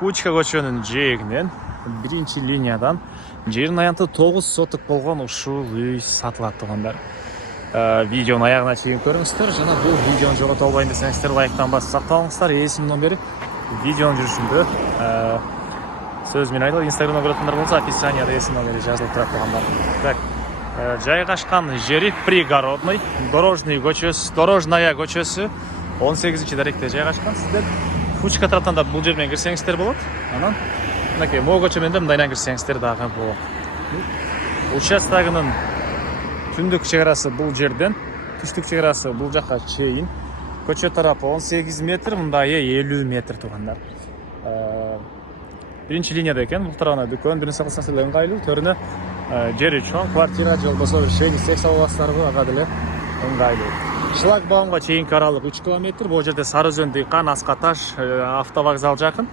Фучка көчөнүн жээгинен биринчи линиядан жердин аянты 9 соток болгон ушул үй сатылат туугандар. Видеонун аягына чейин көрүңүздөр жана бул видеону жогото албайын десеңиздер лайктан басып сакталыңыздар. Эсим номери видеонун жүрүшүндө сөз менен айтылат. Инстаграмда көрөтүндөр болсо описанияда эсим номери жазылып турат туугандар. Так, жайгашкан жери Пригородный, Дорожная көчөсү 18-даректе жайгашкан. Сиздер Фучка тараптан да бул жер менен кирсеңиздер болот. Анан мынакей Мо көчө менен мындайдан кирсеңиздер дагы болот. Участогунун түндүк чегарасы бул жерден, түштүк чегарасы бул жакка чейин. Көчө тарапы 18 метр, мындайы 50 метр туугандар. Биринчи линияда экен, бул тарабына дүкөн, бир нерсе кылсаңыз эле ыңгайлуу, төрүнө жери чоң, квартира же болбосо бир шегистек салып аласыздарбы, ага деле ыңгайлуу. Шлагбаумга чейинки аралык 3 километр. Бул жерде Сары Өзөн, Дыйкан, Аскаташ автовокзал жакын.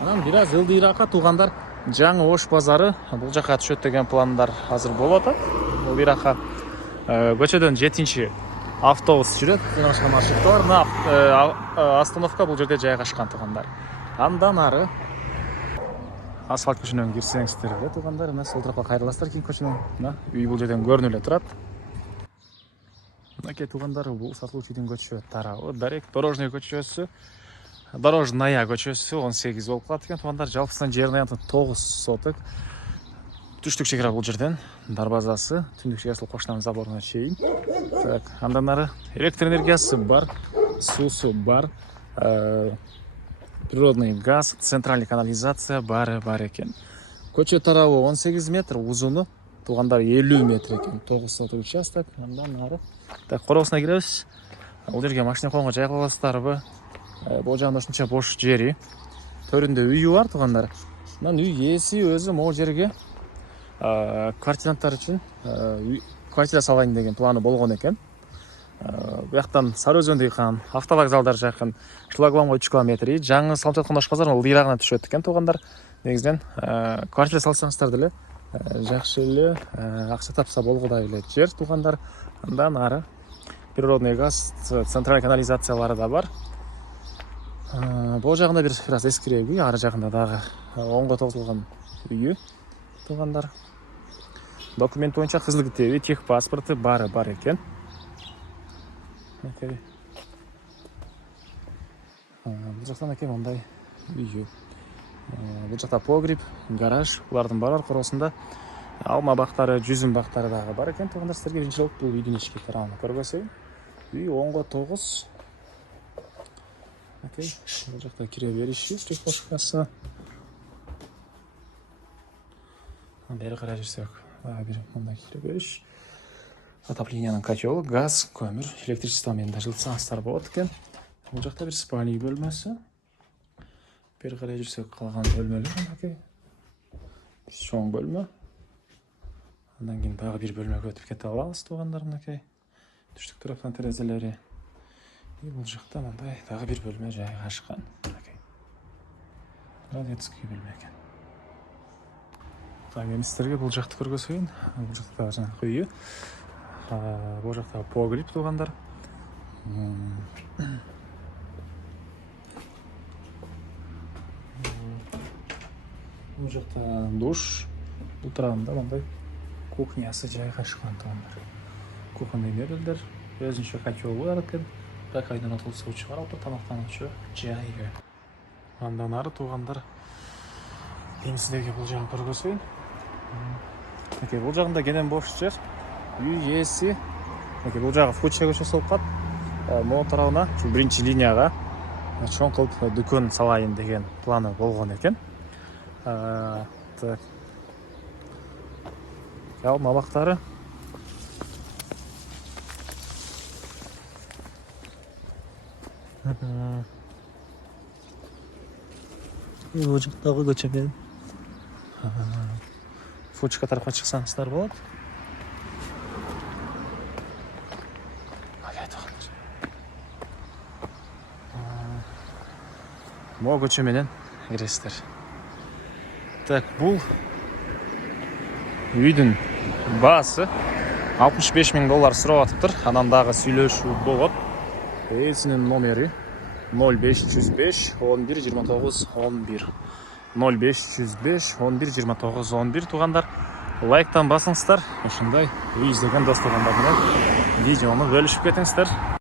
Анан бир аз ылдыйракка туугандар Жаңы Ош базары бул жака түшөт деген пландар азыр болуп атат. Бул биракка көчөдөн 7-чи автобус жүрөт, жөнөкчө маршруттар. Мына остановка бул жерде жайгашкан туугандар. Андан ары асфальт көчөнөн кирсеңиздер эле туугандар, мына сол тарапка кайрыласыздар. Кийин көчөнөн мына үй бул жерден көрүнүп эле турат. Мынакей туугандар, бул сатылуучунун көчө тарабы Дарек Дорожная көчөсү 18 болуп калат экен туугандар. Жалпысынан жердин аянты 9 соток. Түштүк чегара бул жерден дарбазасы, түндүк чегарасы коштан заборуна чейин. Так, андан ары электр энергиясы бар, суусу бар, природный газ, центральный канализация бар экен. Көчө тарабы 18 метр, узуну туугандар 50 метр экен. 9 соток участок. Андан ары так, коросуна киребиз. Бул жерге машина койгонго жай кыласыздарбы? Бул жагында ушунча бош жери. Төрүндө үйү бар туугандар. Анан үй ээси өзү могу жерге квартиранттар үчүн квартира салайын деген планы болгон экен. Буяктан Сары Өзөн, Дыйкан, автовокзалдар жакын, Шлагбаумга 3 километр. Жаңы салып жаткан Ош базарына ылдыйрагына түшөт экен туугандар. Негизинен квартира салсаңыздар деле жакшы эле акча тапса болгудай эле жер туугандар. Андан ары природный газ, центральный канализациялары да бар. Бул жагында бир аз эскирээк үй, ары жагында дагы оңго тогузулган үйү туугандар. Документ боюнча кызыл китеби, техпаспорты бар экен. Бул жактан экен мындай үйү. Бул жакта погреб, гараж, булардын баары коросунда алма бактары, жүзүм бактары дагы бар экен туугандар. Сиздерге биринчи жолу бул үйдүн ички тарабын көргөзөйүн. Үй оңго 9. Бул жакта кире бериши, техпошкасы. Бери карай жүрсөк, бир мындай кире бериш. Отоплениянын котелу, газ, көмүр, электричество менен да жылытсаңыздар болот экен. Бул жакта бир спальный бөлмөсү. Бери карай жүрсөк, калган бөлмөлөр мынакей. Чоң бөлмө. Андан кийин дагы бир бөлмөгө өтүп кете алабыз туугандар, мынакей. Түштүк тараптан терезелери. Бул жакта мындай дагы бир бөлмө жайгашкан. Мынакей. Детский бөлмө экен. Так, эми сиздерге бул жакты көргөзөйүн. Бул жакта жанагы үйү. Бул жакта погреб туугандар. Бул жакта душ. Бул тарабында мындай кухнясы жайгашкан туугандар. Кухонный мебелдер, өзүнчө котел бар экен. Кайдан отулсуучу бар, тамактануучу жайы. Андан ары туугандар, эми сиздерге бул жагын көргөзөйүн. Бул жагында кенен бош жер. Үй ээси. Бул жагы Фучка көчөсү болуп калат. Могу тарабына, биринчи линияга чоң кылып дүкөн салайын деген планы болгон экен. Так. Алма бактары. Бул жактагы көчө менен Фучка тарапка чыксаңыздар болот. Могу көчө менен киресиздер. Так, бул үйдүн баасы $65,000 сурап атыптыр. Анан дагы сүйлөшүү болот. Эсинин номери 0505 11 29 11. 05 105 11 29 11 туғандар. Лайктан басыңыздар. Ошондай үй издеген дос туғандар менен видеону бөлүшүп кетиңиздер.